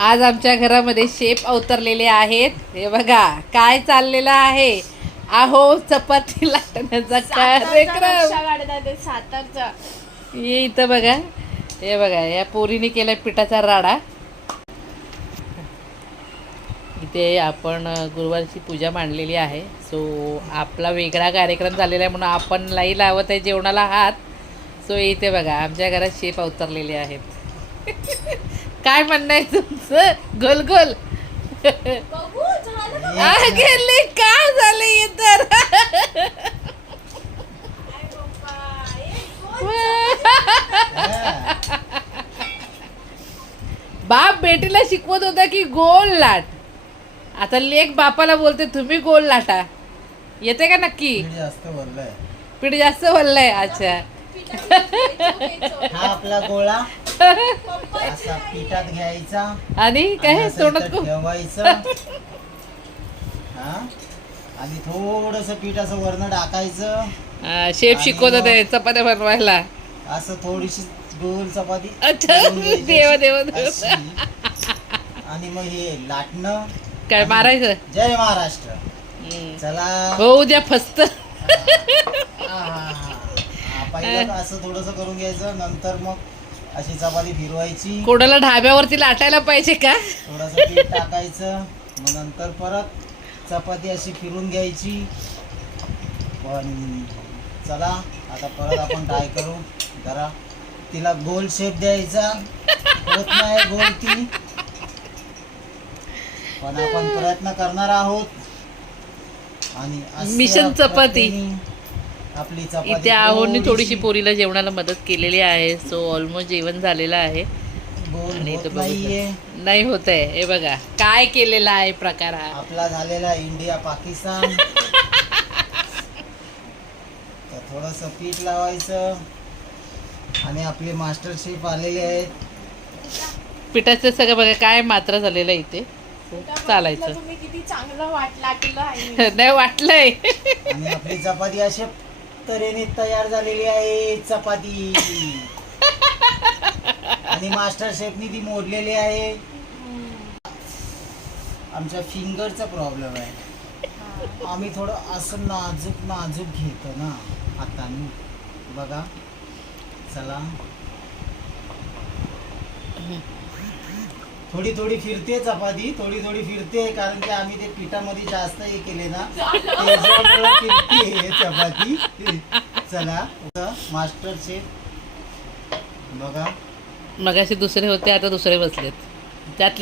आज आमच्या घरामध्ये शेफ अवतरलेले आहेत. हे बघा काय चाललेलं आहे. आहो चपाती लाटण्याचा कार्यक्रम. सातारचा ये इथं बघा. हे बघा या पोरीने केलाय पिठाचा राडा. इथे आपण गुरुवारची पूजा मांडलेली आहे. सो आपला वेगळा कार्यक्रम झालेला आहे म्हणून आपण लाई लावत आहे जेवणाला हात. सो इथे बघा आमच्या घरात शेफ अवतरलेले आहेत. काय म्हणणं आहे तुमचं? गोल गोल गेले काय झाले तर बाप बेटीला शिकवत होता की गोल लाट. आता लेक बापाला बोलते तुम्ही गोल लाटा. येते का नक्की? पीठ जास्त वल्लय. अच्छा हा आपला गोळा असा पिठात घ्यायचा आणि काय तोंडात ठेवायचं. हा आणि थोडस पीठ असं वरनं टाकायचं. शेफ शिकवत होते चपात्या बनवायला. असं थोडीशी गोल चपाती. अच्छा देवा देवा देवा. आणि मग हे लाटणं काय मारायचं. जय महाराष्ट्र. चला हो उद्या फस्त. पहिलं असं थोडस करून घ्यायचं. नंतर मग अशी चपाती फिरवायची. कोणाला ढाब्यावरती लाटायला पाहिजे का? थोडस पीठ टाकायचं. मग नंतर परत चपाती अशी फिरून घ्यायची. पण चला आता परत आपण ट्राय करू. जरा तिला गोल शेप द्यायचा. होत नाही गोल ती, पण आपण प्रयत्न करणार आहोत. आणि मिशन चपाती. आपली चपाती इथे आहोनी थोडीशी पोरीला जेवणाला मदत केलेली आहे. सो ऑलमोस्ट जेवण झालेलं आहे. आणि इथं नाही होत आहे. हे बघा काय केलेला आहे प्रकार हा आपला झालेला इंडिया पाकिस्तान. तर थोडस पीठ लावायचं. आणि आपले मास्टर शेफ आलेले आहेत. पिठाचं सगळं बघा काय मात्र झालेलं इथे. चालायचं तुम्ही किती चांगलं लाटलं आहे. नाही वाटलंय. आणि आपली चपाती अशा तऱ्हेने तयार झालेली आहे. चपाती आणि मास्टर शेफनी ती मोडलेली आहे. आमच्या फिंगरचा प्रॉब्लेम आहे. आम्ही थोडं असं नाजूक नाजूक घेतो ना हाताने. बघा चला थोडी थोडी फिरते चपाती. थोडी थोडी फिरते कारण की आम्ही ते पिठामध्ये जास्त हे केले ना त्याच्यामुळे फिरते चपाती. चला मास्टर शेफ बघा. मगाशी दुसरे होते आता दुसरे बसलेत त्यात.